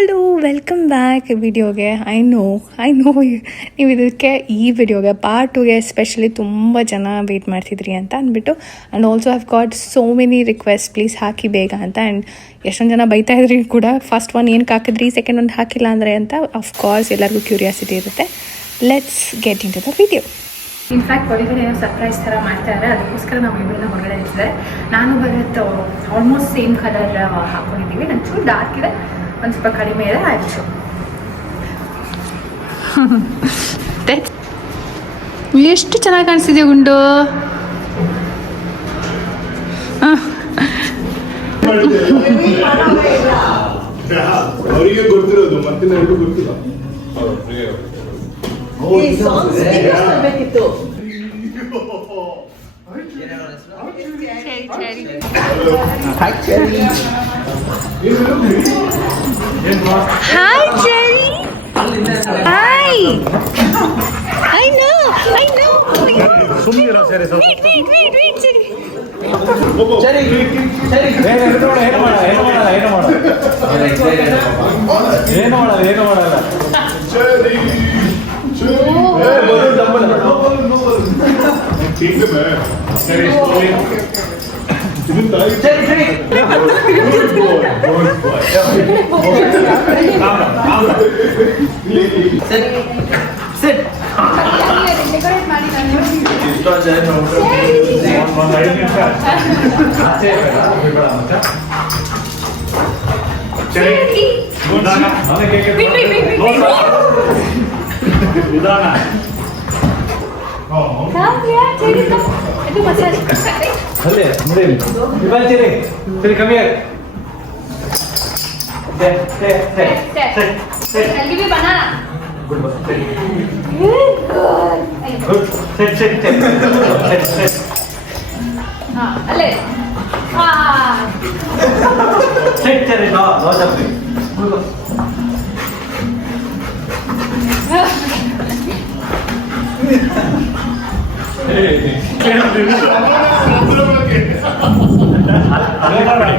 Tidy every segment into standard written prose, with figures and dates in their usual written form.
Hello, welcome back ವಿಡಿಯೋಗೆ. I know ನೀವು ಇದಕ್ಕೆ ಈ ವಿಡಿಯೋಗೆ ಪಾರ್ಟ್ 2ಗೆ ಎಸ್ಪೆಷಲಿ ತುಂಬ ಜನ ವೆಯ್ಟ್ ಮಾಡ್ತಿದ್ರಿ ಅಂತ ಅಂದ್ಬಿಟ್ಟು. And also have got so many request, please ಹಾಕಿ ಬೇಗ ಅಂತ. ಆ್ಯಂಡ್ ಎಷ್ಟೊಂದು ಜನ ಬೈತಾ ಇದ್ರಿ ಕೂಡ, ಫಸ್ಟ್ ಒನ್ ಏನಕ್ಕೆ ಹಾಕಿದ್ರಿ, ಸೆಕೆಂಡ್ ಒಂದು ಹಾಕಿಲ್ಲ ಅಂದರೆ ಅಂತ. ಅಫ್ಕೋರ್ಸ್ ಎಲ್ಲರಿಗೂ ಕ್ಯೂರಿಯಾಸಿಟಿ ಇರುತ್ತೆ. Let's get into the video. In fact ಒಳಗಡೆ ಏನೋ ಸರ್ಪ್ರೈಸ್ ಥರ ಮಾಡ್ತಾರೆ, ಅದಕ್ಕೋಸ್ಕರ ನಾವು ಇಬ್ಬರನ್ನ ಹೊರಗಡೆ ಇರ್ತಿದ್ದಾರೆ. ನಾನು ಬರುತ್ತೆ ಆಲ್ಮೋಸ್ಟ್ ಸೇಮ್ ಕಲರ್ ಹಾಕ್ಕೊಂಡಿದ್ದೀವಿ. ನನ್ನ ಚೂರು ಡಾರ್ಕ್ ಇದೆ, ಒಂದು ಸ್ವಲ್ಪ ಕಡಿಮೆ ಇದೆ. ಆಯಿತು, ಎಷ್ಟು ಚೆನ್ನಾಗಿ ಕಾಣಿಸ್ತಿದೆ ಗುಂಡು. ಅವರಿಗೆ ಗೊತ್ತಿರೋದು ಮತ್ತೆ ನನಗೂ ಗೊತ್ತಿಲ್ಲ. Hi, Jerry. Hi. I know. ಸುಮ್ಮನಿರೋ ಸರಿ ಸರ್. Wait, Jerry. ಸರಿ ಏನು ಮಾಡಲ್ಲ. ಸರಿ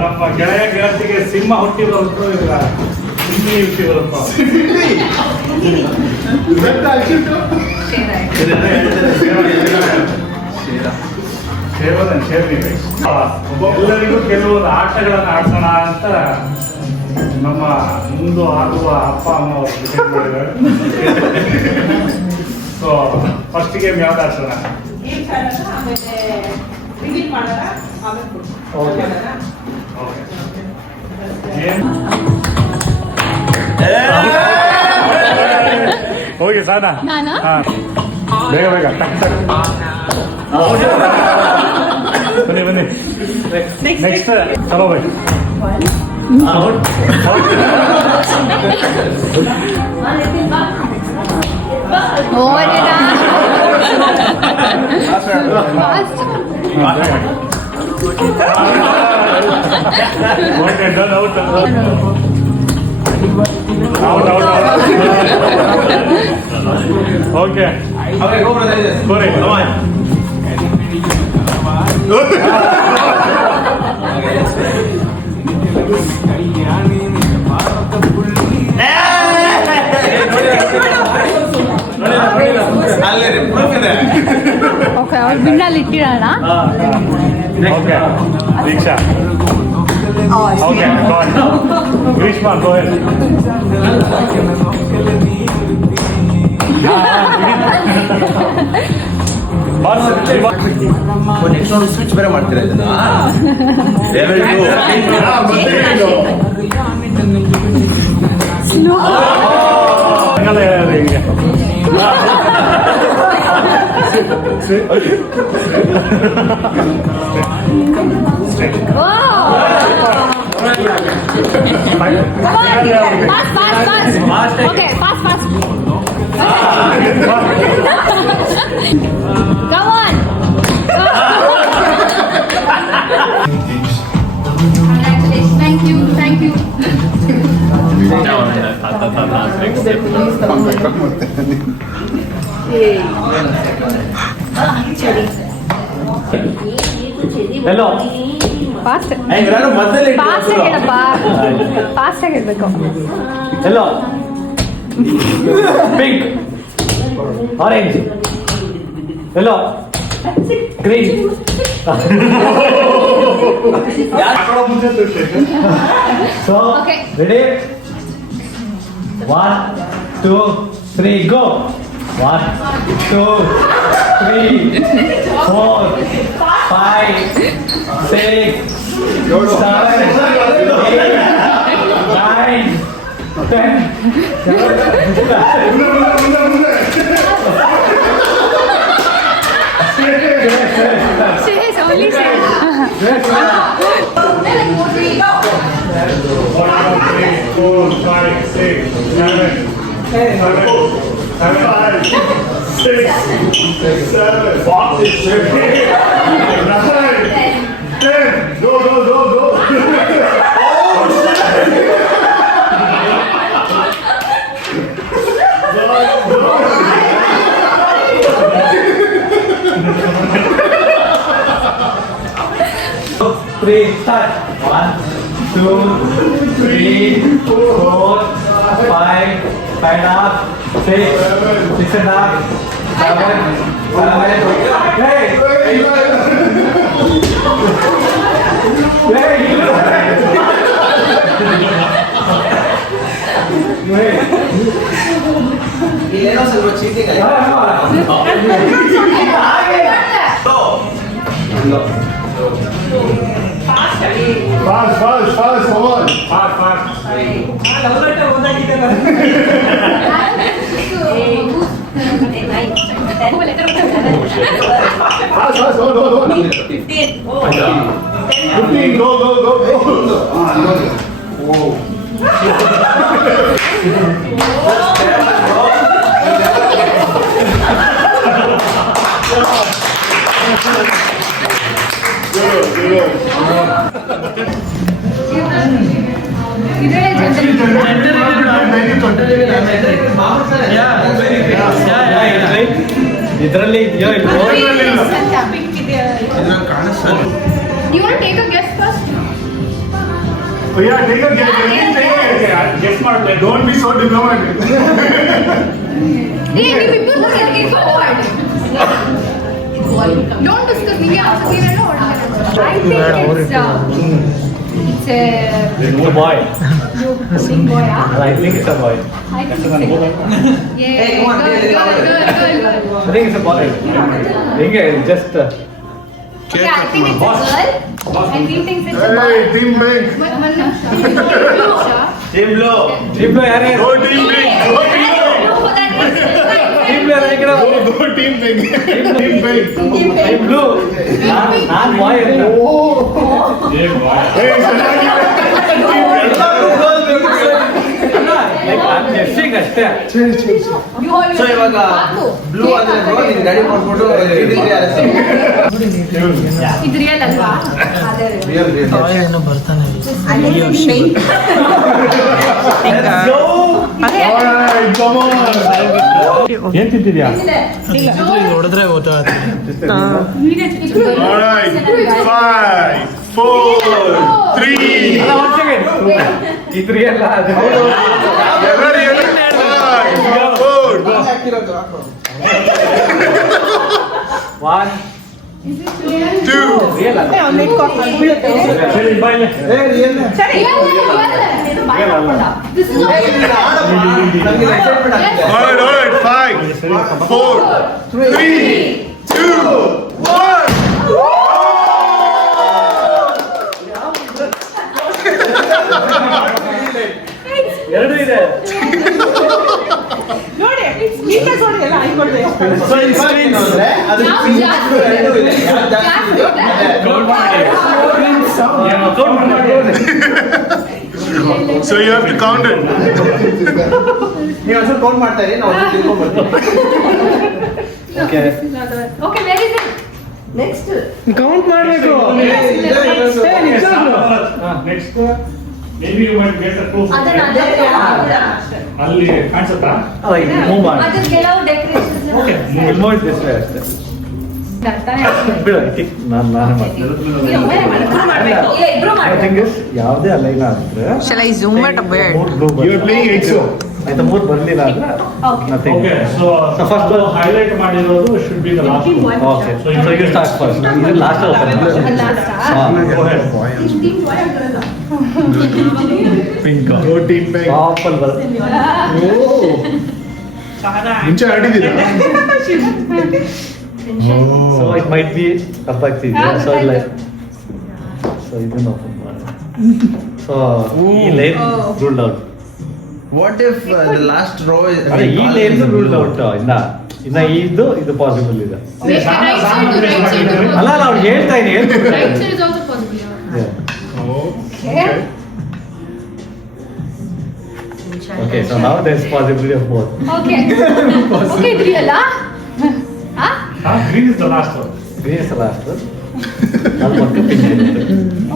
ನಮ್ಮ ಗೆಳತಿಗೆ ಸಿಂಹ ಹುಟ್ಟಿ ಬರುತ್ತೋ ಇಲ್ಲ ಸಿಂಹಿ ಹುಟ್ಟಿ ಬರುತ್ತೋ. ಎಲ್ಲರಿಗೂ ಕೆಲವೊಂದು ಆಟಗಳನ್ನು ಆಡ್ಸೋಣ ಅಂತ ನಮ್ಮ ಮುಂದೆ ಆಗುವ ಅಪ್ಪ ಅಮ್ಮ ಅವರು ಡಿಸೈಡ್ ಮಾಡಿದ್ದಾರೆ. ಸೊ ಫಸ್ಟ್ ಗೇಮ್ ಯಾವ್ದು ಆಡ್ಸೋಣ? ಹೋಗಿ ಸಾನಾ, ಬೇಗ ಟಕ್ ಬನ್ನಿ. ನೆಕ್ಸ್ಟ್ ಚಲೋ ಬೈ. ಓಕೆ ಅವ್ರ ಬಿಣ್ಣಲ್ಲಿ ಇಟ್ಟಿರೋಣ. Okay Deeksha. Okay Greeshma go ahead. Next ಒಂದು ಸ್ವಿಚ್ ಬೇರೆ ಮಾಡ್ತೀರಾ ಇದನ್ನ? Go on. Thank you. Hello. Fast. Hey, Fast. Fast. Yellow. Pink. Orange. Yellow. Green. So, ready? 1, 2, 3, go. 1, 2, 3, 4, 5, 6, 7, 8, 9, 10. She's only saying. 1, 2, 3, 4, 5, 6, 7, 8, 10. Go. Three, start. 1, 2, 3, 4, 5, 5.5, 6, 6.5, 7, 8. Hey! ಇಲ್ಲೇನೋ ಸ್ವಲ್ಪ cheating Fast, come on. Fast. Fast, go. 15. 15, go. ಇದರಲ್ಲಿ ಇದೆಯೋ ಇಲ್ವೋ? You want to take a guess first? Yeah, take a guess. Guess ಮಾಡ್ಬೇಕು. Don't be so diplomatic. Hey, you people are getting forward. Don't discuss. ನಿಮಗೆ answer ನೀವೆಲ್ಲ ಹೊರಗಡೆ. I think it's a It's a boy. big boy. I think it's a boy. I think it's a girl. Yeah, Hey, come on, girl. I think it's a boy. ಹಿಂಗೆ just Okay, I think it's a girl. And he thinks it's a boy. Hey, team big. ಜಿಮ್ಲು ಇಬ್ರು ಯಾರೇ Go team big. ಇಬ್ರು ಯಾರೇ ಈ ಕಡೆ Go team big. Team big. ಇಬ್ರು ನಾನು ಬಾಯ್ ಅಂತ Hey, ಚೆನ್ನಾಗಿದೆ. ಲೈಕ್ ಐ ಆಮ್ ಗೆಸ್ಸಿಂಗ್ ಅಷ್ಟೇ. ಸೊ ಇವಾಗ ಬ್ಲೂ ಅಂದ್ರೆ ಬ್ರೋ ನೀನು ಗಾಡಿ ಮಾಡ್ಬಿಟ್ಟು ಇದು ರಿಯಲ್ ಅಲ್ವಾ? Alright, come on. ಏನ್ ತಿಂತಿದ್ಯಾ? ನೋಡಿದ್ರೆ ಗೊತ್ತಾಗುತ್ತೆ. Alright, 5, 4, 3. ಅಲ್ಲ ಒಂದ್ ಸೆಕೆಂಡ್ ಇದ್ರಿ ಎಲ್ಲ ಅದು Ready? 5, 4. ಒನ್ 2. ರಿಯಲ್ ಅಲ್ಲ ಸರಿ ಬಾಯ್ This is Alright, 5, 4, 3, 2, 1. ಎರಡು ಇದೆ. ಅದು So you have to count it. ನೀವು ಅಷ್ಟು ಕೌಂಟ್ ಮಾಡ್ತಾ ಇರಿ ನಾವು ತಿಳ್ಕೊಂಡ್ ಬರ್ತೀವಿ. Okay. Okay, where is it? Count ಮಾಡಬೇಕು. Next, maybe you might get a clue. ಅಲ್ಲಿ ಕಾಣಿಸುತ್ತಾ? ಮೂವ್ ಮಾಡಿ ಅದರ ಕೆಲವು decorations okay move this way ಅಷ್ಟೇ. ಬಿಡು ನಾನು ಮಾಡ್ತೀನಿ ಯಾವುದೇ ಅಲೈನ ಅಂದ್ರೆ Shall I zoom it a bit? ಆಯ್ತಾ 3 ಬರ್ಲಿಲ್ಲ ಅಂದ್ರೆ nothing. Okay so So first one. Highlight ಮಾಡಿರೋದು should be the last Okay, so you start first. ಇದು last open. Pink team bag Awful ಬರುತ್ತೆ. ಮುಂಚೆ ಆಡಿದ್ದೀರಾ So it might be ಅರ್ಥ ಆಗ್ತಿದೆ. So like so ಇದನ್ನ open ಮಾಡಿ. So ಈ lane ruled out. What if the last rho ಅದೇ ಈ lane ruled out ಇನ್ನ ಇದು ಪಾಸಿಬಲ್ ಇದೆ. ಅಲ್ಲ ಅವ್ರು ಹೇಳ್ತಾ ಇದ್ದೀನಿ Right side is also possible. Okay, so now there's possibility of both. Okay. Okay, ಇದು real ಆ? Green is the last Green is the last one. ಅದು ಪಕ್ಕ pink ಇರುತ್ತೆ.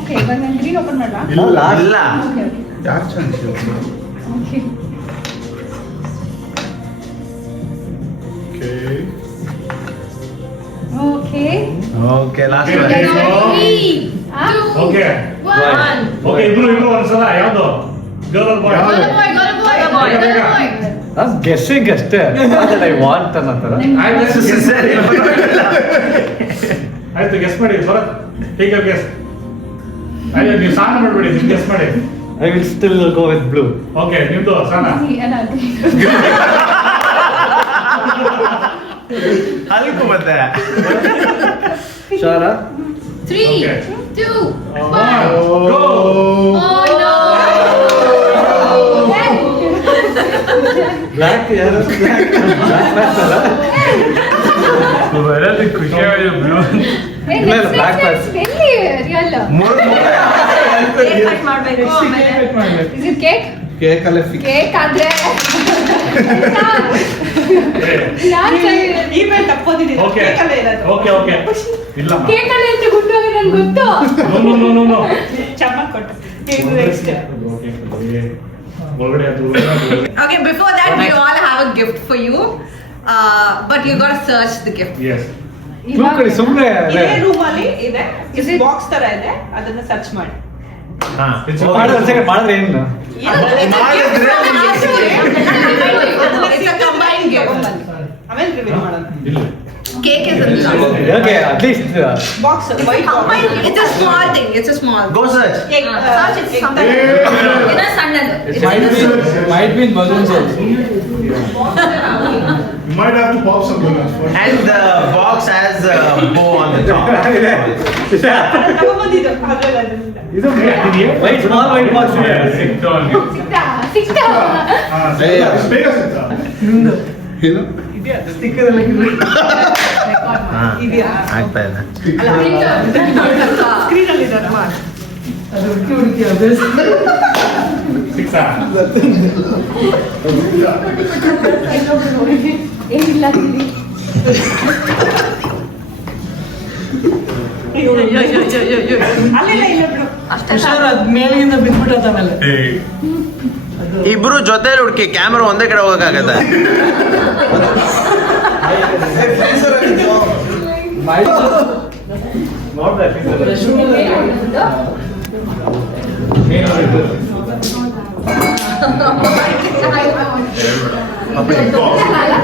Okay, ಇವಾಗ ನಾನು green open ಮಾಡ್ಲಾ? No, last. ಇಲ್ಲ Okay, ಯಾರು chance okay. Okay. Okay last Okay. Yes, ready? Okay One. Okay ಇಬ್ರು ಒಂದ್ಸಲ ಯಾವ್ದು girl boy Go the boy, go the boy, go the boy, go the boy. ನಾನು guessing ಅಷ್ಟೇ that I want ಅನ್ನೋತರ. ಆಯ್ತು guess ಮಾಡಿ ಭರತ್ ಹೀಗೆ guess ಅಯ್ಯೋ ನೀವು ಸಾಂಗ್ ಮಾಡ್ಬೇಡಿ ನೀವು ಗೆಸ್ ಮಾಡಿ I will still go with blue. Okay ನಿಮ್ದು ಸಾನ ಅಲ್ಲ, green. ಅಲ್ಕು ಮತ್ತೆ Shara? 3, Okay. 2, 1. ಗೋ Oh no! Black ಯಾರು? Black ಅಲ್ಲ? ಬರೋದು ಖುಷಿಯಾಗಿ ಬ್ಲೂ Hey, ಇಲ್ಲ, next, black next, ಎಲ್ಲಿ? Real. Is it cake? Cake ಅಲ್ಲೇ ಫಿಕ್ಸ್ Cake ಆದ್ರೆ ಯಾರ್ ಚೆನ್ನಾಗಿದೆ? ಓಕೆ ಓಕೆ ಓಕೆ ಇಲ್ಲ Cake ಅಲ್ಲಿ ಅಂತ ಗುಟ್ಟು ಆಗಿ ನನ್ಗೆ ಗೊತ್ತು. ನೋ ಒಳಗಡೆ ಅದು Okay, before that, we all have a gift for you. But you gotta search the gift. Yes Blue ಕಡೆ ಸುಮ್ಮನೆ ಇದೇ ರೂಮ್ ಅಲ್ಲಿ ಇದೆ Is it- ಬಾಕ್ಸ್ ತರ ಇದೆ ಅದನ್ನ ಸರ್ಚ್ ಮಾಡಿ ಮಾಡಿದ್ರೆ ಒಂದು ಸೆಕೆಂಡ್ ಮಾಡಿದ್ರೆ ಏನು? It's a combined gift. ಆಮೇಲೆ ರಿವೀಲ್ ಮಾಡೋಣ ಇಲ್ಲ Cake is in the Okay, at least box white It's a small thing. It's a small. Go search Search it something. It's a sannadu. might be in balloons also. You might have to pop some balloons first. and the box has a bow on the top ತಗೊಂಡ್ಬಂದಿದ್ದು ಅದ್ರಲ್ಲಿ ಅದರಿಂದ ಇದು white small white box ಇದೆ. ಸಿಕ್ತಾ? ಸಿಕ್ತಾ? ಅಷ್ಟು ಬೇಗ ಸಿಗ್ತಾ? ಏನು? ಇದೆಯಾ ಆಗ್ತಾ ಇದೆ ಸ್ಕ್ರೀನ್ ಅಲ್ಲಿ ಇದೆ ಸಿಕ್ಸಾ ಏನಿಲ್ಲ ತಿಳಿ. ಅಲ್ಲಿಲ್ಲ ಇಲ್ಲ ಬಿಡು ಹುಷಾರು, ಅದ್ ಮೇಲಿಂದ ಬಿದ್ಬಿಟ್ಟದ ಆಮೇಲೆ. ಇಬ್ರು ಜೊತೆಲಿ ಹುಡುಕಿ ಕ್ಯಾಮ್ರಾ ಒಂದೇ ಕಡೆ ಹೋಗಕ್ಕಾಗತ್ತೆ ನೋಡ್ದೆ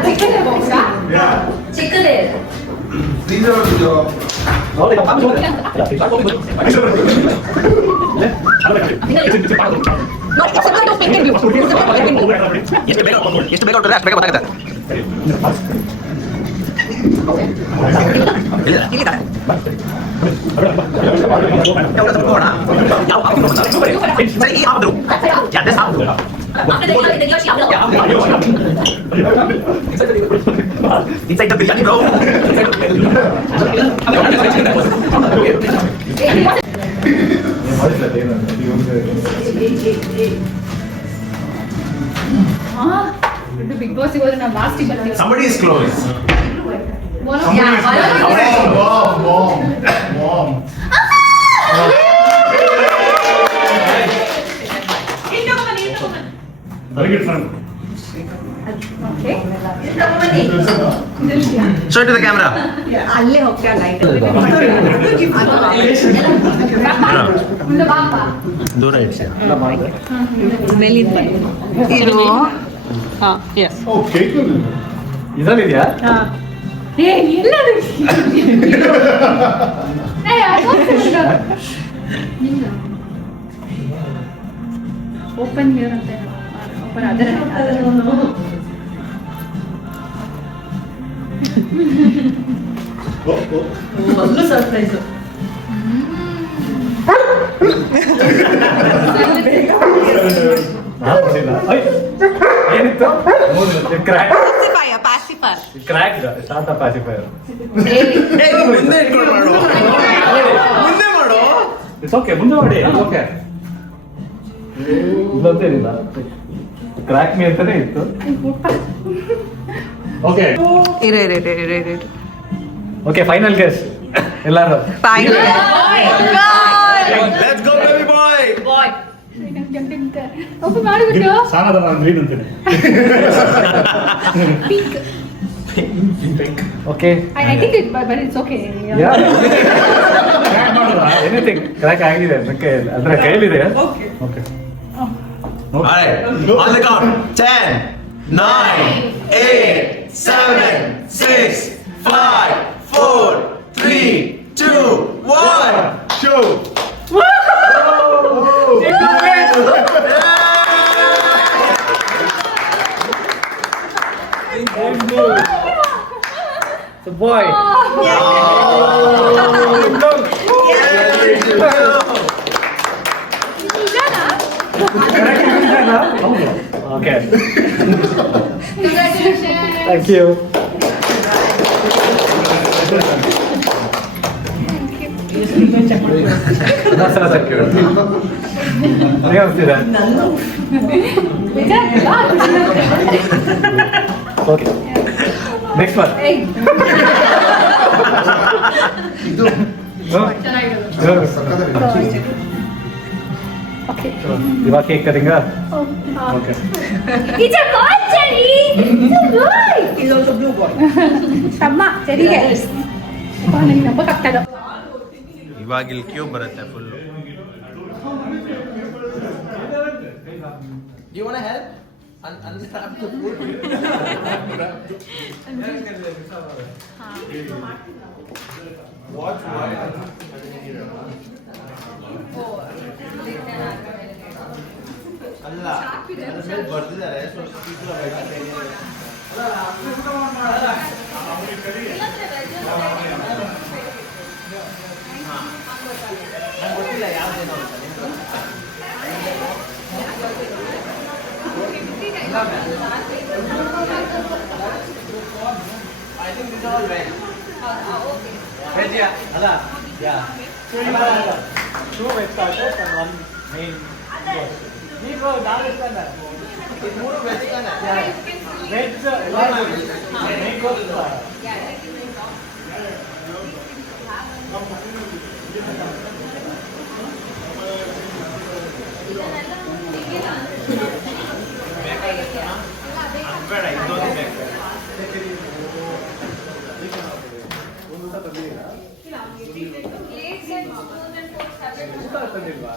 ಚಿಕ್ಕದೇ ಬಾಕ್ಸಾ? Yeah. ಚಿಕ್ಕದೇ. These are the ಎಷ್ಟು ಬೇಗ ಹೊರಟ್ರೆ ಅಷ್ಟು ಬೇಗ ಗೊತ್ತಾಗುತ್ತೆ Inside the biryani, bro. ಇದು ಬಿಗ್ ಬಾಸ್ ಹೋದ್ರೆ ನಾವು ಲಾಸ್ಟಿಗೆ ಬರ್ತೀವಿ. Somebody is close. One of- yeah, one of you. Bomb. Very good friend. Okay. Show it to the camera. ಅಲ್ಲೇ ಹೋಗ್ತಾ ಲೈಟ್ ಮುಂದೆ ಬಾಪ. ದೂರ ಇಡ್ಸಿ. ಇದು Oh, cake on it. ಇದರಲ್ಲಿದೆಯಾ? ಏ ಎಲ್ಲದು ಏ ಓಪನ್ ಹಿಯರ್ ಅಂತ ಓಪನ್ ಅದರ Oh, oh. ಮೊದಲು ಸರ್ಪ್ರೈಸ್. ನಾನು ನೋಡಿಲ್ಲ. ಐ, ಏನಿತ್ತು? ಕ್ರ್ಯಾಕ್ ಪಾಸಿಫರ್ ಕ್ರ್ಯಾಕ್ ಶಾಂತ ಪಾಸಿಫೈರ್. ಮುಂದೆ ಇಟ್ಕೊಂಡು ಮಾಡು. ಮುಂದೆ ಮಾಡು. ಇಟ್ಸ್ ಓಕೆ, ಮುಂದೆ ಮಾಡಿ. ಓಕೆ, ಇಲ್ಲಂತೇನಿಲ್ಲ. ಕ್ರ್ಯಾಕ್ ಮೀ ಅಂತಾನೆ ಇತ್ತು. ಓಕೆ ಇರು ಓಕೆ, ಫೈನಲ್ ಗೆಸ್ ಎಲ್ಲಾರು. Let's go baby boy. Open ಮಾಡಿಬಿಟ್ಟು ಸಾನದ ನಾನು ಗ್ರೀನ್ ಅಂತೀನಿ. Okay, I think it but it's okay. Crack ಮಾಡೋದಾ? ಎನಿಥಿಂಗ್ ಕ್ರ್ಯಾಕ್ ಆಗಿದೆ ಅದಕ್ಕೆ, ಅದರ ಕೈಲಿದೆ. Okay. Okay All right. On the count. 10, 9, 8, 7, 6, 5, 4, 3, 2, 1. Show. So boy. Okay, thank you. Okay, next one. ಇದು ಸಕ್ಕತ್ತಾಗಿದೆ. ಇವಾಗ cake cutting. Okay It's a boy, Cherry. It's a boy. He's also blue boy. ಅಮ್ಮ ಸರಿಗೆ ನನಗೆ ನಂಬಕ್ಕಾಗ್ತದ. ಇವಾಗ ಇಲ್ಲಿ ಕ್ಯೂ ಬರುತ್ತೆ full. You want to help? Unstrap the food. Watch why. ಅಲ್ಲ ಅದ್ರ ಮೇಲೆ ಬರ್ದಿದ್ದಾರೆ, ಸೊ people are writing. ನಂಗೆ ಗೊತ್ತಿಲ್ಲ ಯಾವ್ದೇನೋ ಅಂತ. I think these are all veg. Veg, yeah. Alla, yeah. Two veg starters and one main course. These were non-vegetarian. ಇದು ಮೂರು veg ತಾನೆ? Veg, main course. ಬೇಡ, ಇನ್ನೊಂದು ಬೇಕು. ತಂದಿಲ್ವಾ?